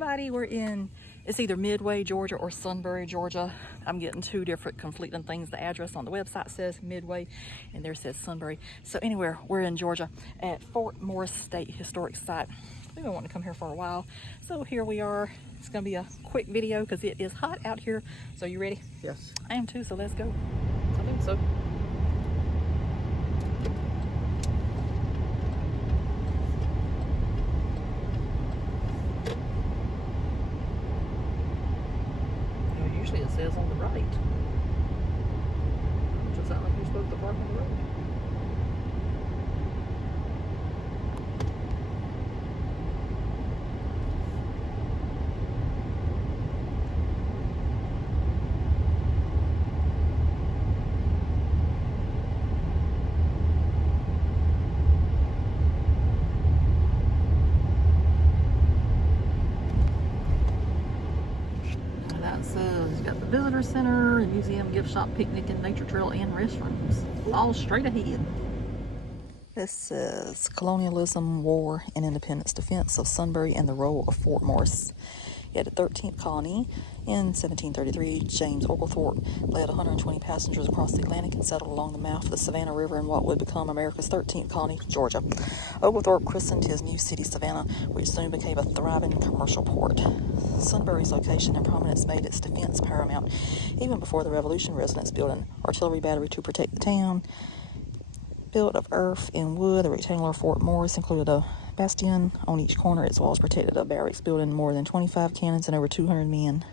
everybody, we're in, it's either Midway, Georgia or Sunbury, Georgia. I'm getting two different conflicting things. The address on the website says Midway and there says Sunbury. So anywhere, we're in Georgia at Fort Morris State Historic Site. We've been wanting to come here for a while. So here we are. It's gonna be a quick video because it is hot out here. So you ready? Yes. I am too, so let's go. I think so. Usually it says on the right. Just sound like you're supposed to park on the road. Says you got the visitor center, museum, gift shop, picnic, and nature trail, and restrooms. All straight ahead. This says colonialism, war, and independence defense of Sunbury and the role of Fort Morris. He had a 13th colony. In 1733, James Oglethorpe led 120 passengers across the Atlantic and settled along the mouth of the Savannah River in what would become America's 13th colony, Georgia. Oglethorpe christened his new city Savannah, which soon became a thriving commercial port. Sunbury's location and prominence made its defense paramount. Even before the Revolution, residents built an artillery battery to protect the town. Built of earth and wood, the rectangular Fort Morris included a bastion on each corner. Its walls protected a barracks building more than 25 cannons and over 200 men.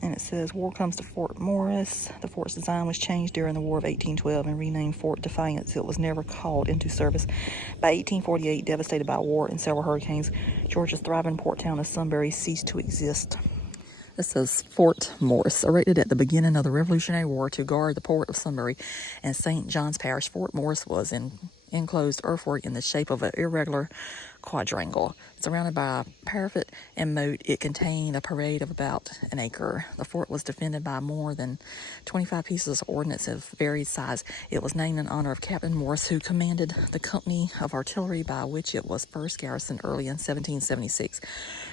And it says, war comes to Fort Morris. The fort's design was changed during the War of 1812 and renamed Fort Defiance. It was never called into service. By 1848, devastated by war and several hurricanes, Georgia's thriving port town of Sunbury ceased to exist. This says Fort Morris, erected at the beginning of the Revolutionary War to guard the port of Sunbury and St. John's Parish. Fort Morris was an enclosed earthwork in the shape of an irregular quadrangle. Surrounded by a parapet and moat, it contained a parade of about an acre. The fort was defended by more than 25 pieces of ordnance of varied size. It was named in honor of Captain Morris, who commanded the company of artillery by which it was first garrisoned early in 1776.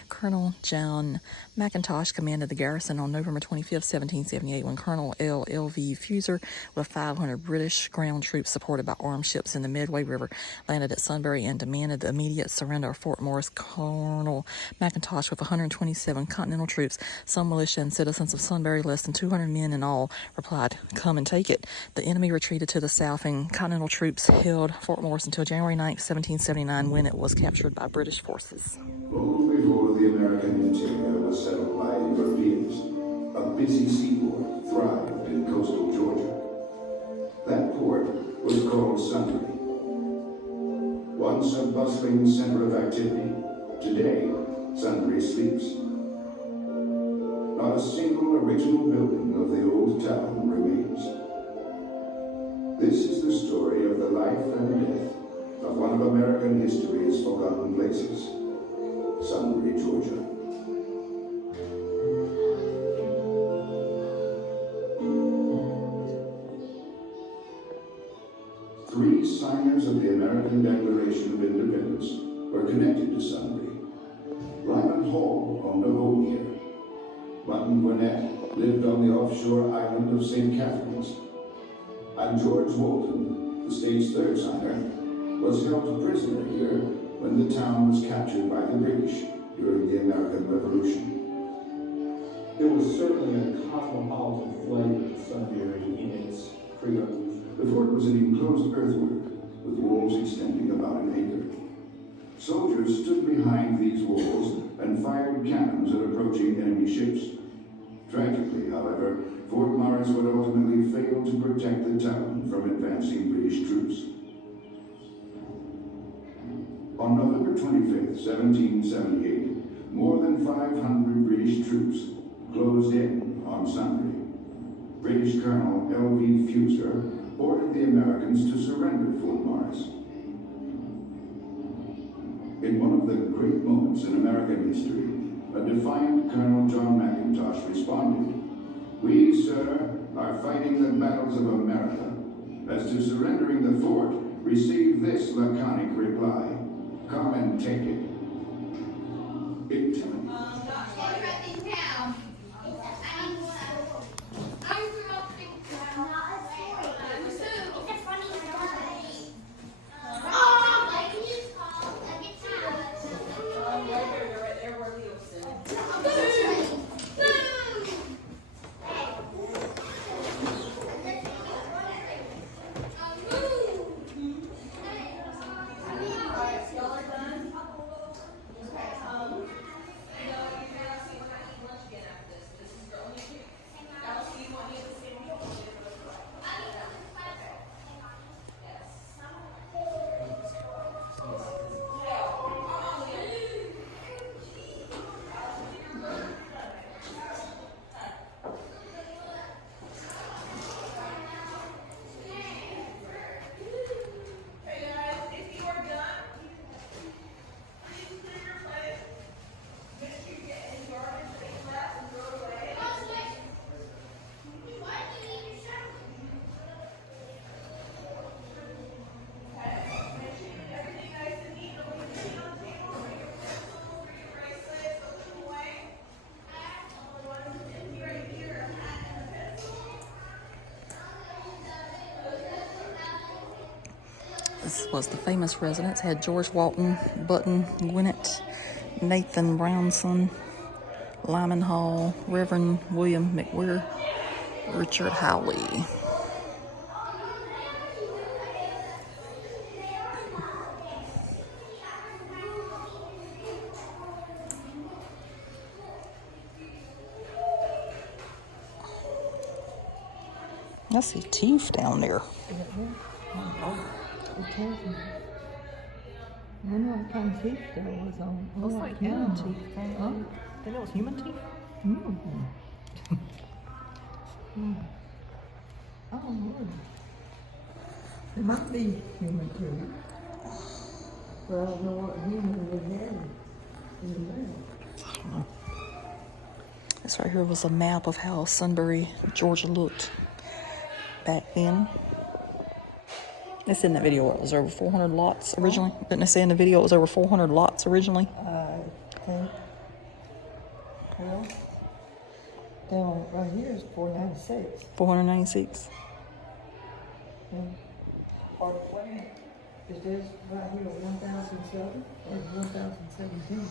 Colonel John McIntosh commanded the garrison on November 25, 1778, when Colonel L.V. Fuser, with 500 British ground troops supported by armed ships in the Medway River, landed at Sunbury and demanded the immediate surrender of Fort Morris. Colonel McIntosh, with 127 Continental troops, some militia and citizens of Sunbury, less than 200 men in all, replied, "Come and take it." The enemy retreated to the south, and Continental troops held Fort Morris until January 9, 1779, when it was captured by British forces. Long before the American interior was settled by Europeans, a busy seaport thrived in coastal Georgia. That port was called Sunbury. Once a bustling center of activity, today Sunbury sleeps. Not a single original building of the old town remains. This is the story of the life and death of one of American history's forgotten places, Sunbury, Georgia. Three signers of the American Declaration of Independence were connected to Sunbury. Lyman Hall owned a home here. Mutton Gwinnett lived on the offshore island of St. Catharines. And George Walton, the state's third signer, was held a prisoner here when the town was captured by the British during the American Revolution. There was certainly a cosmopolitan flavor to Sunbury in its creole. The fort was an enclosed earthwork with walls extending about an acre. Soldiers stood behind these walls and fired cannons at approaching enemy ships. Tragically, however, Fort Morris would ultimately fail to protect the town from advancing British troops. On November 25, 1778, more than 500 British troops closed in on Sunbury. British Colonel L.V. Fuser ordered the Americans to surrender Fort Morris. In one of the great moments in American history, a defiant Colonel John McIntosh responded, "We, sir, are fighting the battles of America. As to surrendering the fort, received this laconic reply. Come and take it. It This was the famous residence. Had George Walton, Button, Gwinnett, Nathan Brownson, Lyman Hall, Reverend William McWhirr, Richard Howley. I see teeth down there. I wonder what kind of teeth there was on. Looks like human teeth. Huh? Think that was human teeth? Oh, Lord. It might be human teeth. But I don't know what human would have in the mouth. This right here was a map of how Sunbury, Georgia looked back then. They said in that video it was over 400 lots originally. Didn't they say in the video it was over 400 lots originally? I think. Well, down right here is 496. 496. And part of the way, is this right here 1007 or 1017?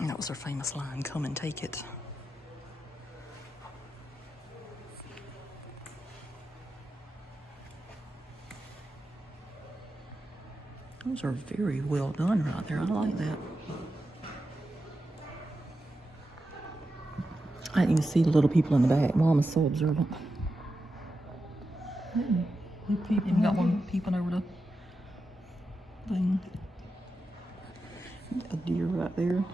And that was their famous line, "Come and take it." Those are very well done right there. I like that. I didn't even see the little people in the back. Mom is so observant. Even got one peeping over the thing. A deer right there.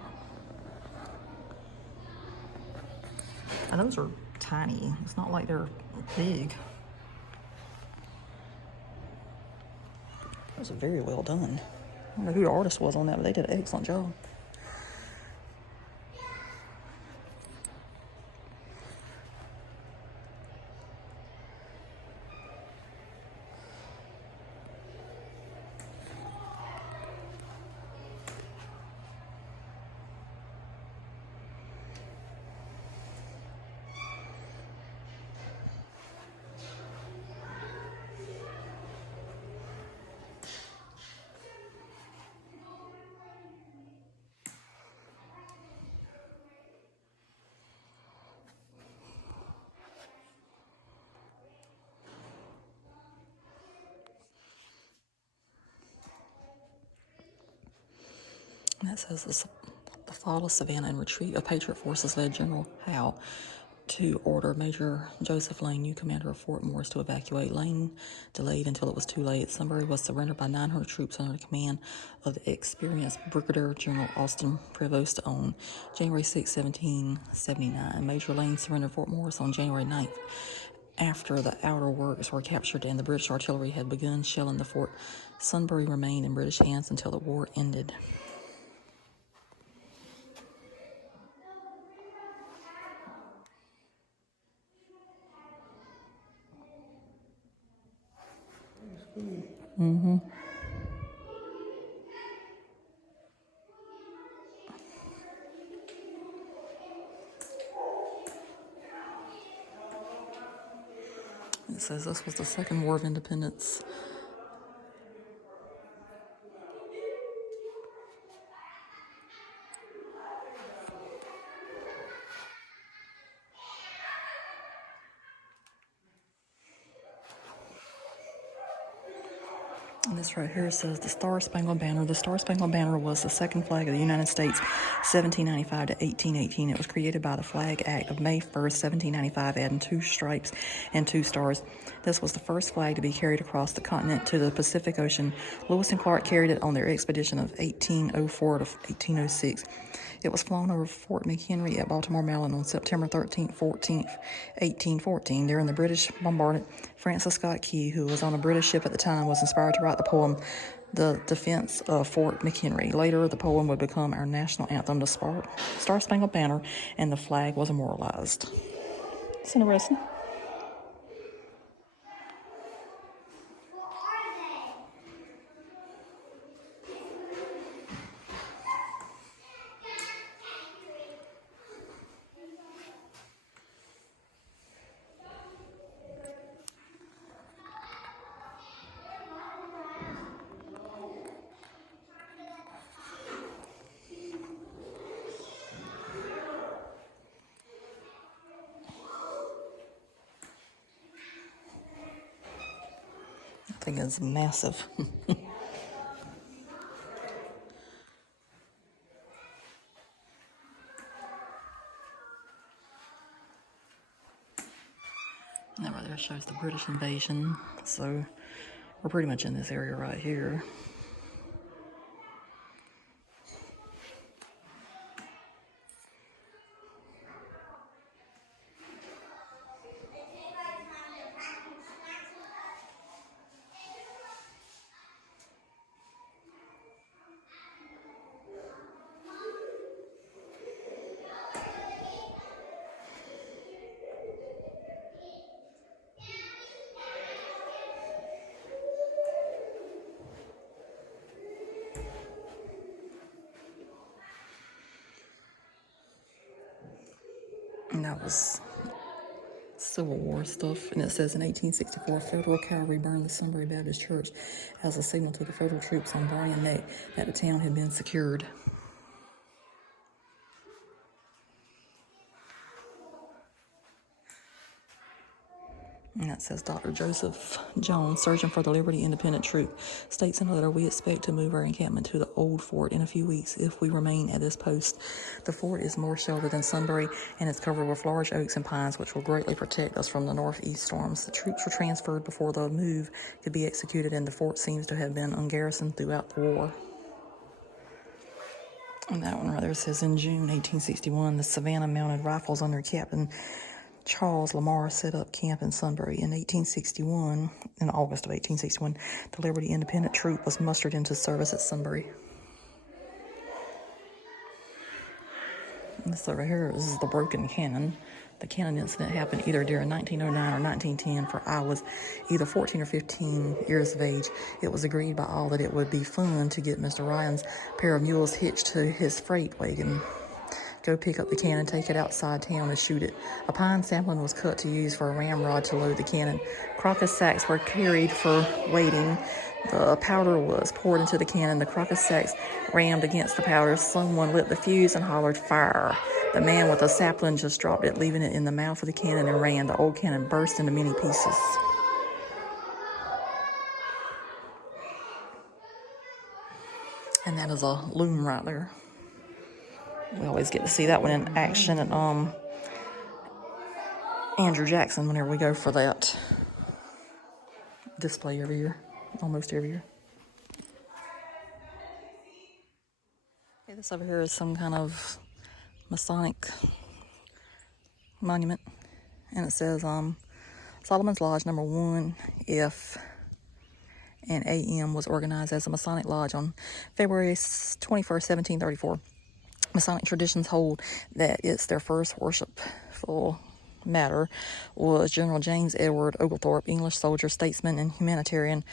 And those are tiny. It's not like they're big. Those are very well done. I don't know who the artist was on that, but they did an excellent job. And that says the fall of Savannah and retreat of Patriot forces led General Howe to order Major Joseph Lane, new commander of Fort Morris, to evacuate. Lane delayed until it was too late. Sunbury was surrendered by 900 troops under the command of the experienced Brigadier General Austin Prevost on January 6, 1779. Major Lane surrendered Fort Morris on January 9th. After the outer works were captured and the British artillery had begun shelling the fort, Sunbury remained in British hands until the war ended. too. Mm-hmm. It says this was the Second War of Independence. And this right here says the Star Spangled Banner. The Star Spangled Banner was the second flag of the United States, 1795 to 1818. It was created by the Flag Act of May 1st, 1795, adding 2 stripes and 2 stars. This was the first flag to be carried across the continent to the Pacific Ocean. Lewis and Clark carried it on their expedition of 1804 to 1806. It was flown over Fort McHenry at Baltimore, Maryland on September 13th, 1814. During the British bombardment, Francis Scott Key, who was on a British ship at the time, was inspired to write the poem, The Defense of Fort McHenry. Later, the poem would become our national anthem, the Star Spangled Banner, and the flag was immortalized. It's interesting. That thing is massive. That right there shows the British invasion. So we're pretty much in this area right here. And that was Civil War stuff. And it says in 1864, Federal cavalry burned the Sunbury Baptist Church as a signal to the Federal troops on Bryan Neck that the town had been secured. And that says Dr. Joseph Jones, surgeon for the Liberty Independent Troop, states in a letter, "We expect to move our encampment to the old fort in a few weeks if we remain at this post. The fort is more sheltered than Sunbury and is covered with large oaks and pines, which will greatly protect us from the northeast storms. The troops were transferred before the move could be executed, and the fort seems to have been ungarrisoned throughout the war." And that one right there says, in June 1861, the Savannah Mounted Rifles under Captain Charles Lamar set up camp in Sunbury. In August of 1861, the Liberty Independent Troop was mustered into service at Sunbury. And this over here is the broken cannon. The cannon incident happened either during 1909 or 1910, for I was either 14 or 15 years of age. It was agreed by all that it would be fun to get Mr. Ryan's pair of mules hitched to his freight wagon, go pick up the cannon, take it outside town, and shoot it. A pine sapling was cut to use for a ramrod to load the cannon. Crocus sacks were carried for weighting. The powder was poured into the cannon. The crocus sacks rammed against the powder. Someone lit the fuse and hollered, "Fire!" The man with the sapling just dropped it, leaving it in the mouth of the cannon, and ran. The old cannon burst into many pieces. And that is a loom right there. We always get to see that one in action at Andrew Jackson whenever we go for that display every year, almost every year. Okay, this over here is some kind of Masonic monument, and it says Solomon's Lodge number 1F and AM was organized as a Masonic lodge on February 21st, 1734. Masonic traditions hold that it's their first worshipful matter was General James Edward Oglethorpe, English soldier, statesman, and humanitarian,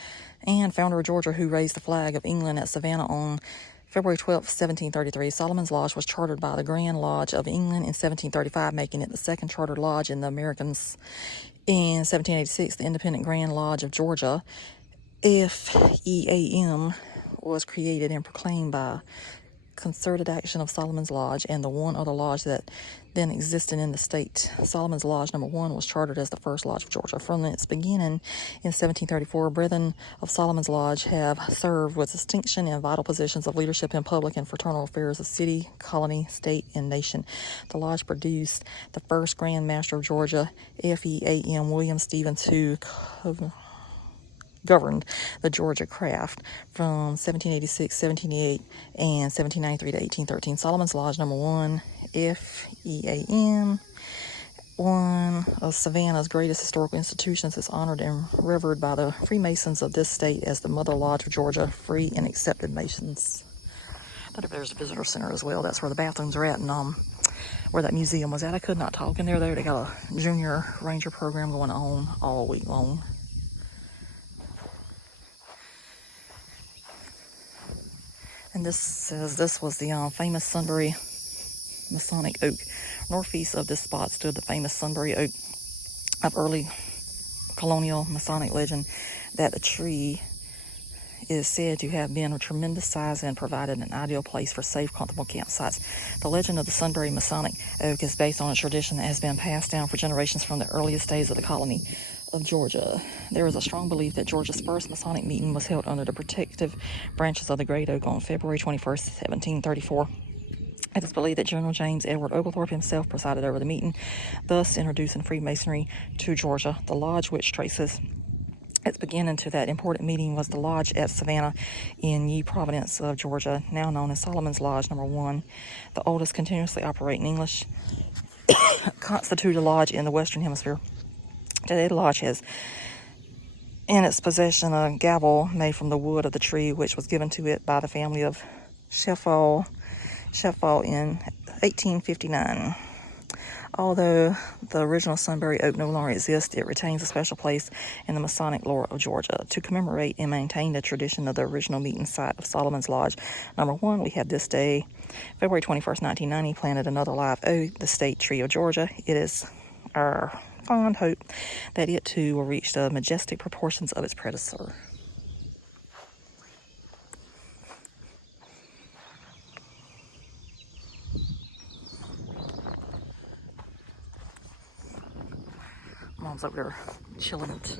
and founder of Georgia, who raised the flag of England at Savannah on February 12, 1733. Solomon's Lodge was chartered by the Grand Lodge of England in 1735, making it the second chartered lodge in the Americas. In 1786, the Independent Grand Lodge of Georgia, FEAM, was created and proclaimed by concerted action of Solomon's Lodge and the one other lodge that then existed in the state. Solomon's Lodge number 1 was chartered as the first lodge of Georgia. From its beginning in 1734, brethren of Solomon's Lodge have served with distinction in vital positions of leadership in public and fraternal affairs of city, colony, state, and nation. The lodge produced the first Grand Master of Georgia, FEAM, William Stevens, who governed the Georgia craft from 1786, 1788, and 1793 to 1813. Solomon's Lodge number 1, FEAM, one of Savannah's greatest historical institutions, is honored and revered by the Freemasons of this state as the Mother Lodge of Georgia, free and accepted Masons. But if there's a visitor center as well, that's where the bathrooms are at, and where that museum was at. I could not talk in there though. They got a junior ranger program going on all week long. And this says this was the famous Sunbury Masonic Oak. Northeast of this spot stood the famous Sunbury Oak, of early colonial Masonic legend that the tree is said to have been of tremendous size and provided an ideal place for safe, comfortable campsites. The legend of the Sunbury Masonic Oak is based on a tradition that has been passed down for generations from the earliest days of the colony of Georgia. There is a strong belief that Georgia's first Masonic meeting was held under the protective branches of the Great Oak on February 21st, 1734. It is believed that General James Edward Oglethorpe himself presided over the meeting, thus introducing Freemasonry to Georgia. The lodge, which traces its beginning to that important meeting, was the lodge at Savannah in Ye Providence of Georgia, now known as Solomon's Lodge number 1, the oldest continuously operating English constituted lodge in the Western Hemisphere. Today, the lodge has in its possession a gavel made from the wood of the tree, which was given to it by the family of Sheffall in 1859. Although the original Sunbury Oak no longer exists, it retains a special place in the Masonic lore of Georgia. To commemorate and maintain the tradition of the original meeting site of Solomon's Lodge number 1, we have this day, February 21st, 1990, planted another live oak, the state tree of Georgia. It is our fond hope that it too will reach the majestic proportions of its predecessor. Mom's over there chilling it.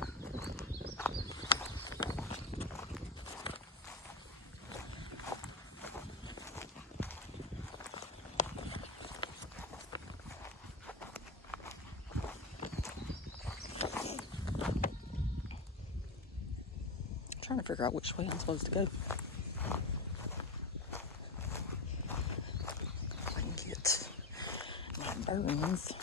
Trying to figure out which way I'm supposed to go. I can get my bearings.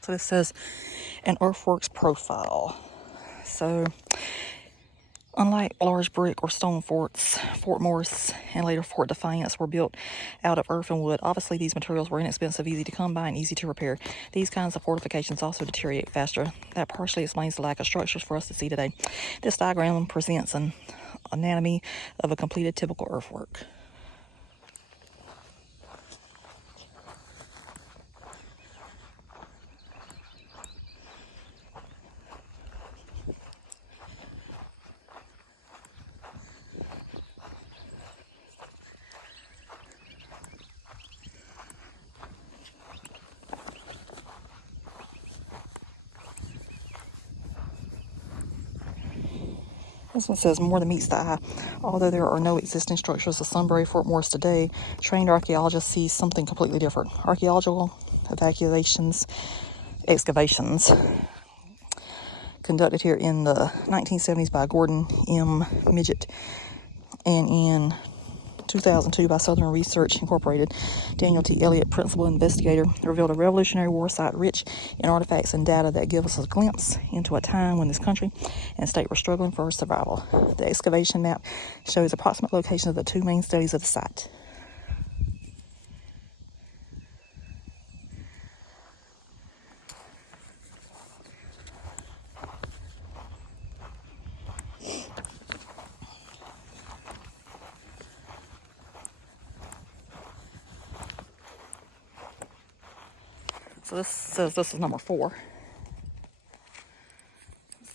So this says an earthworks profile. So unlike large brick or stone forts, Fort Morris and later Fort Defiance were built out of earth and wood. Obviously, these materials were inexpensive, easy to come by, and easy to repair. These kinds of fortifications also deteriorate faster. That partially explains the lack of structures for us to see today. This diagram presents an anatomy of a completed typical earthwork. This one says more than meets the eye. Although there are no existing structures of Sunbury Fort Morris today, trained archaeologists see something completely different. Archaeological excavations conducted here in the 1970s by Gordon M. Midget and in 2002 by Southern Research Incorporated, Daniel T. Elliott, principal investigator, revealed a Revolutionary War site rich in artifacts and data that give us a glimpse into a time when this country and state were struggling for survival. The excavation map shows approximate locations of the two main studies of the site. So this says this is number 4.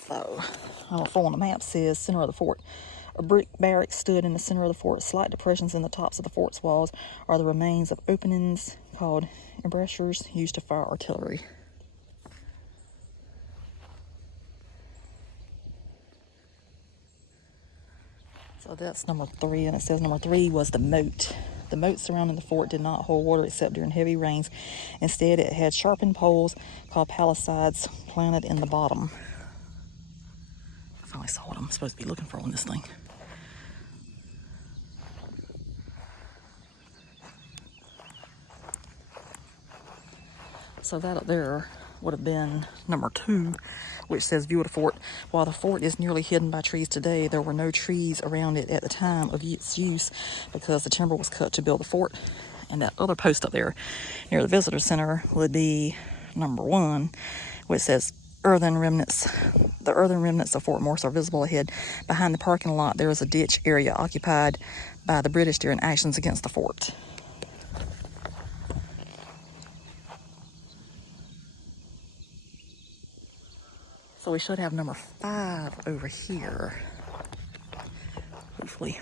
So number 4 on the map says center of the fort. A brick barrack stood in the center of the fort. Slight depressions in the tops of the fort's walls are the remains of openings called embrasures used to fire artillery. So that's number 3, and it says number 3 was the moat. The moat surrounding the fort did not hold water except during heavy rains. Instead, it had sharpened poles called palisades planted in the bottom. I finally saw what I'm supposed to be looking for on this thing. So that up there would have been number 2, which says view of the fort. While the fort is nearly hidden by trees today, there were no trees around it at the time of its use because the timber was cut to build the fort. And that other post up there near the visitor center would be number 1, which says earthen remnants. The earthen remnants of Fort Morris are visible ahead. Behind the parking lot, there is a ditch area occupied by the British during actions against the fort. So we should have number 5 over here, hopefully.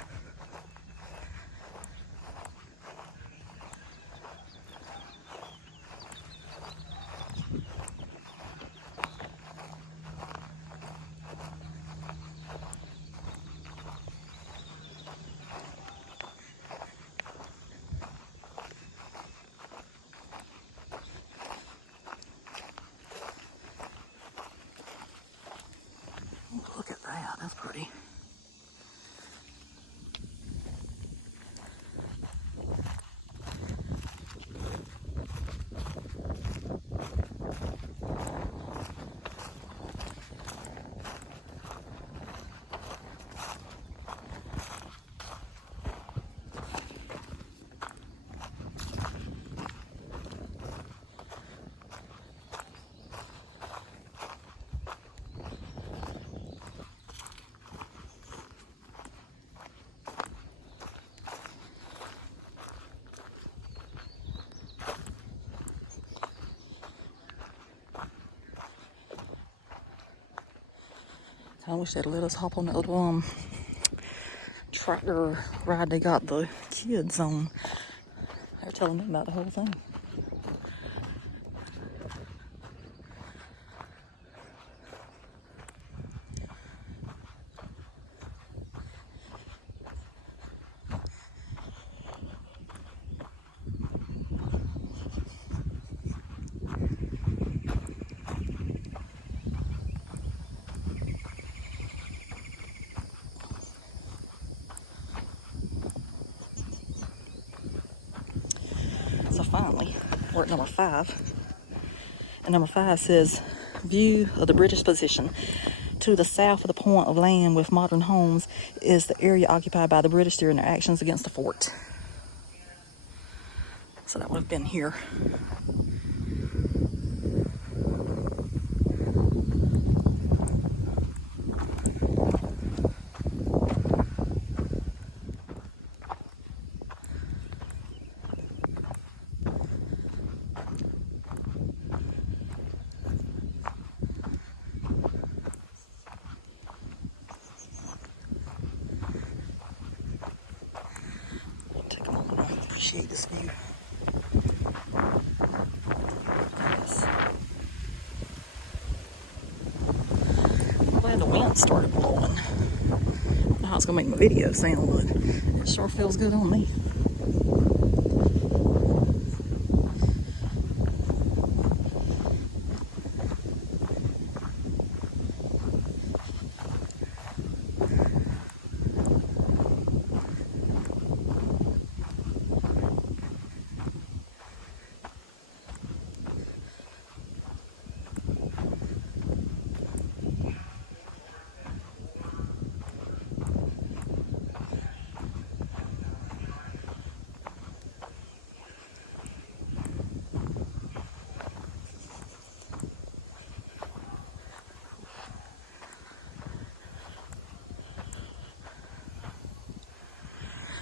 Look at that, that's pretty. I wish they'd let us hop on that little tractor ride they got the kids on. They're telling me about the whole thing. So finally, we're at number 5. And number 5 says, view of the British position. To the south of the point of land with modern homes is the area occupied by the British during their actions against the fort. So that would have been here. Take a moment to appreciate this view. Yes. I'm glad the wind started blowing. I don't know how it's gonna make my video sound, but it sure feels good on me.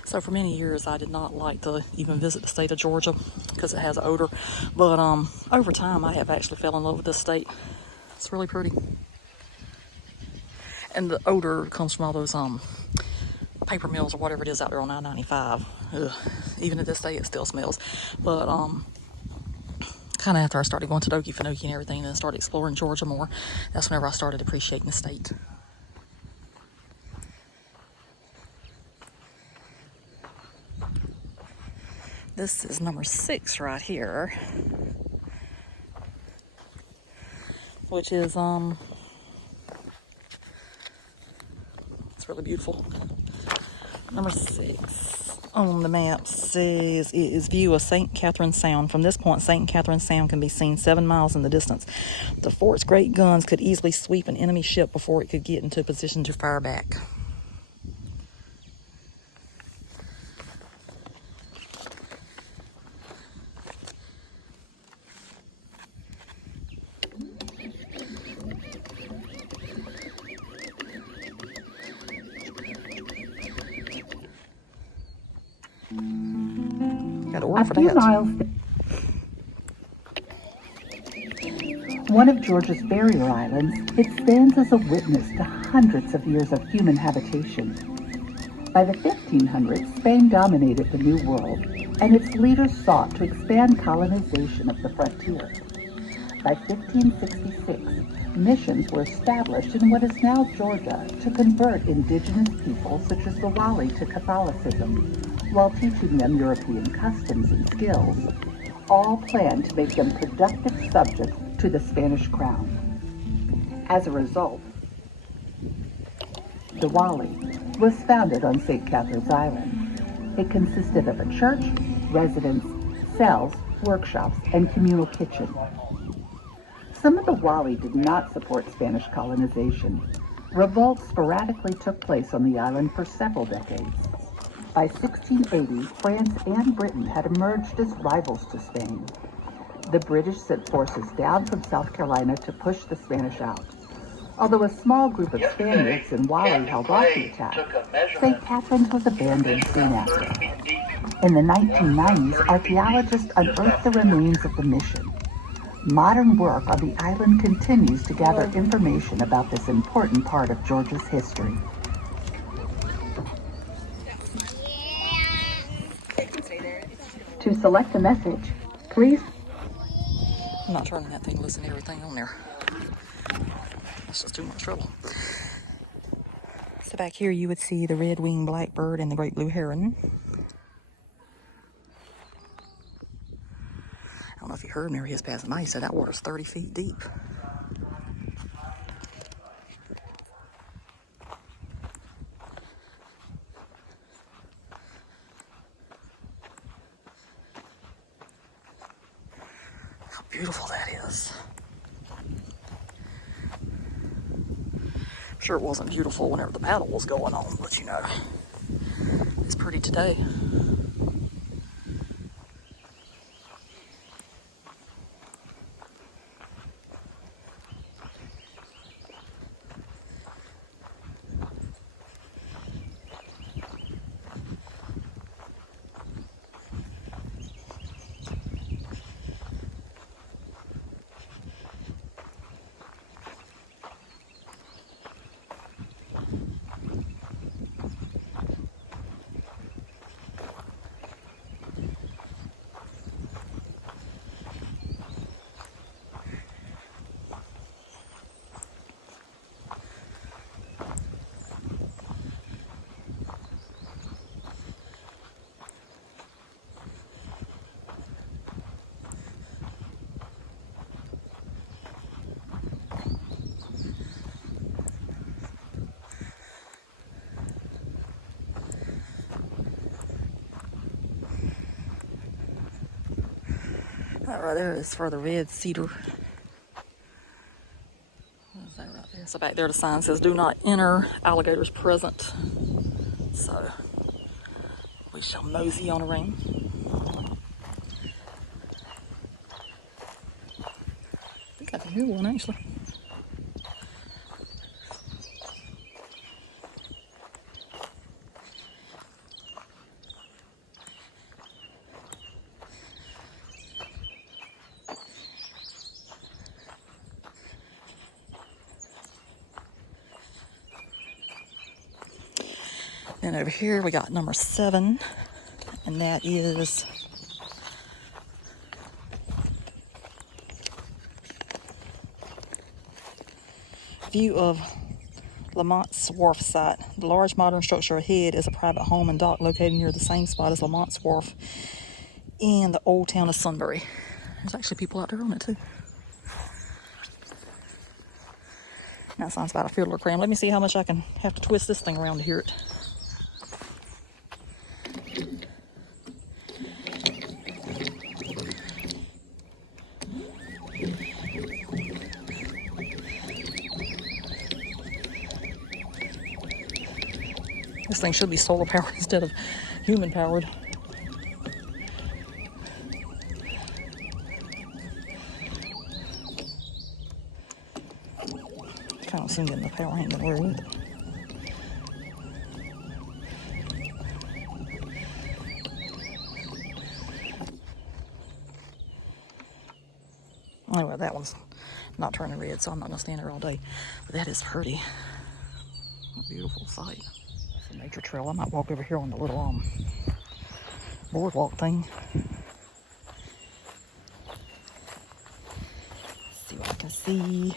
So for many years, I did not like to even visit the state of Georgia because it has an odor. But over time, I have actually fell in love with this state. It's really pretty. And the odor comes from all those paper mills or whatever it is out there on I-95. Ugh. Even at this day, it still smells. But kind of after I started going to Okefenokee and everything, and started exploring Georgia more, that's whenever I started appreciating the state. This is number 6 right here, which is it's really beautiful. Number 6 on the map says it is view of St. Catherine Sound. From this point, St. Catherine Sound can be seen 7 miles in the distance. The fort's great guns could easily sweep an enemy ship before it could get into a position to fire back. Got to order for that. Miles. One of Georgia's barrier islands, it stands as a witness to hundreds of years of human habitation. By the 1500s, Spain dominated the New World, and its leaders sought to expand colonization of the frontier. By 1566, missions were established in what is now Georgia to convert indigenous peoples such as the Wali to Catholicism, while teaching them European customs and skills, all planned to make them productive subjects to the Spanish crown. As a result, the Wali was founded on St. Catherine's Island. It consisted of a church, residence, cells, workshops, and communal kitchen. Some of the Wali did not support Spanish colonization. Revolts sporadically took place on the island for several decades. By 1680, France and Britain had emerged as rivals to Spain. The British sent forces down from South Carolina to push the Spanish out. Although a small group of Spaniards and Wali held off the attack, St. Catherine's was abandoned soon after. In the 1990s, archaeologists unearthed the remains of the mission. Modern work on the island continues to gather information about this important part of Georgia's history. To select a message, please. I'm not turning that thing loose and everything on there. It's just too much trouble. So back here you would see the red-winged blackbird and the great blue heron. I don't know if you heard me or he was passing by. He said that water's 30 feet deep. How beautiful that is. I'm sure it wasn't beautiful whenever the paddle was going on, but you know, it's pretty today. That right there is for the red cedar. What is that right there? So back there the sign says do not enter, alligators present. So we shall mosey on around. I think I can hear one actually. And over here we got number 7, and that is view of Lamont's Wharf site. The large modern structure ahead is a private home and dock located near the same spot as Lamont's Wharf in the old town of Sunbury. There's actually people out there on it too. Now it sounds about a fiddler cram. Let me see how much I can have to twist this thing around to hear it. This thing should be solar powered instead of human powered. Kind of soon getting the power ain't gonna worry with it. Anyway, that one's not turning red, so I'm not gonna stand there all day. But that is pretty. A beautiful sight. It's a nature trail. I might walk over here on the little boardwalk thing. See what I can see.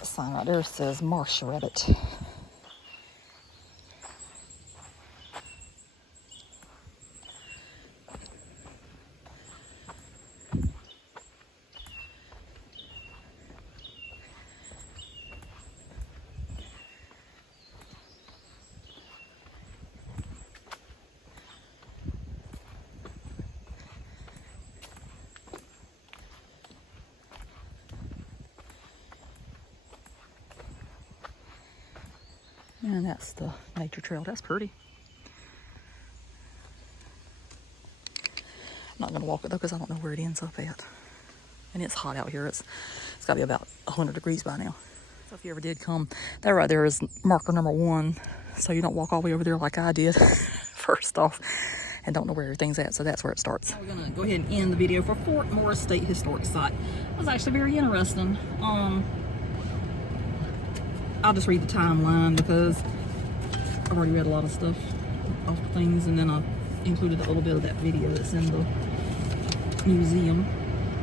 The sign right there says marsh rabbit. And that's the nature trail. That's pretty. I'm not going to walk it though because I don't know where it ends up at. And it's hot out here. It's got to be about 100 degrees by now. So if you ever did come, that right there is marker number 1. So you don't walk all the way over there like I did first off and don't know where everything's at. So that's where it starts. We're going to go ahead and end the video for Fort Morris State Historic Site. It was actually very interesting. I'll just read the timeline because I've already read a lot of stuff off the things, and then I included a little bit of that video that's in the museum.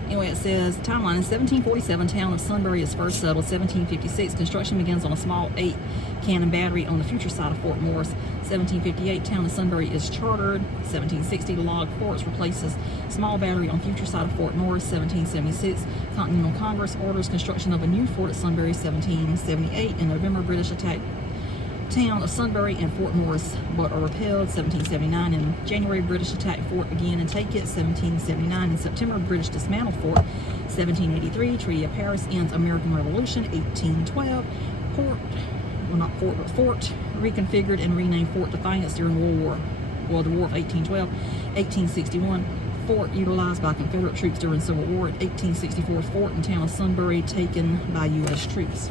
Anyway, it says, timeline, in 1747, town of Sunbury is first settled. 1756, construction begins on a small 8-cannon battery on the future site of Fort Morris. 1758, town of Sunbury is chartered. 1760, log forts replaces small battery on future site of Fort Morris. 1776, Continental Congress orders construction of a new fort at Sunbury. 1778, in November, British attack town of Sunbury and Fort Morris but are repelled. 1779, in January, British attack fort again and take it. 1779, in September, British dismantle fort. 1783, Treaty of Paris ends American Revolution. 1812, fort reconfigured and renamed Fort Defiance during the War of 1812. 1861, fort utilized by Confederate troops during Civil War. 1864, fort in town of Sunbury taken by U.S. troops.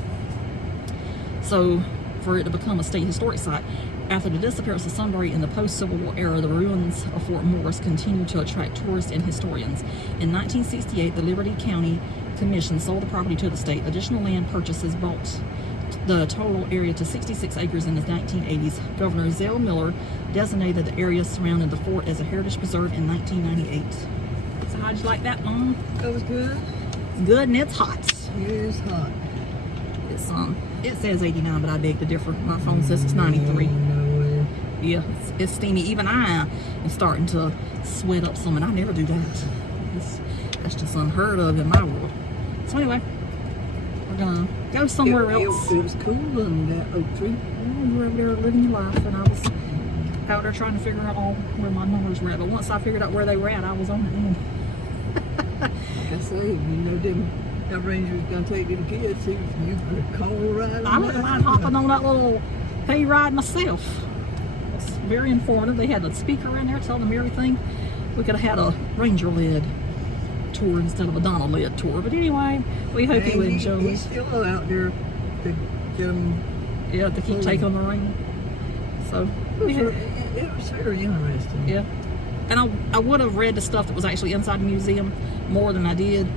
So, for it to become a state historic site, after the disappearance of Sunbury in the post-Civil War era, the ruins of Fort Morris continued to attract tourists and historians. In 1968, the Liberty County Commission sold the property to the state. Additional land purchases brought the total area to 66 acres in the 1980s. Governor Zell Miller designated the area surrounding the fort as a heritage preserve in 1998. So how'd you like that, Mom? That was good. Good, and it's hot. It is hot. It's it says 89, but I beg to differ. My phone says it's 93. No way. Yeah, it's steamy. Even I am starting to sweat up some, and I never do that. That's just unheard of in my world. So anyway, we're gonna go somewhere else. It was cool in that oak tree. Well, you were over there living your life, and I was out there trying to figure out all where my numbers were at. But once I figured out where they were at, I was on it then. Like I say, you know, that ranger's gonna take the kids. You could call right. I wouldn't mind hopping on that little hay ride myself. It's very informative. They had a speaker in there telling them everything. We could have had a ranger-led tour instead of a Donna-led tour. But anyway, we hope you enjoy He's it. still out there to get them. Yeah, to keep taking the rain. So, It was very interesting. yeah. And I would have read the stuff that was actually inside the museum more than I did.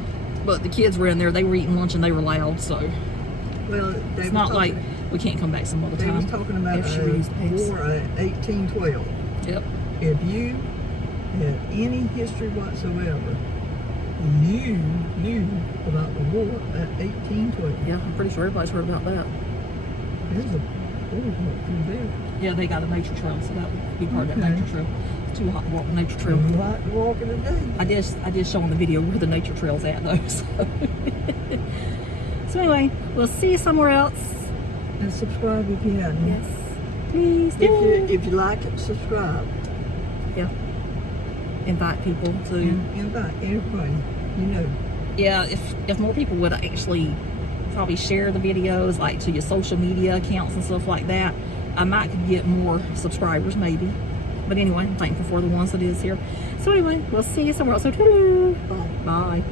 But the kids were in there. They were eating lunch and they were loud. So, Well, it's not like we can't come back some other they time. was talking about if she reads the pace. war 1812. Yep. If you had any history whatsoever, knew about the war at 1812. Yeah, I'm pretty sure everybody's heard about that. There's a bullet through there. Yeah, they got a nature trail, so that would be part of that Okay. nature trail. It's too hot to walk the nature trail. You like to walk in the day. I did show on the video where the nature trail's at though. So, so anyway, we'll see you somewhere else. And subscribe if you hadn't. Yes, please do. If you like it, subscribe. Yeah. Invite people to. And invite everybody. You know. Yeah, if more people would actually probably share the videos like to your social media accounts and stuff like that, I might could get more subscribers maybe. But anyway, I'm thankful for the ones that is here. So anyway, we'll see you somewhere else. So, bye. Bye.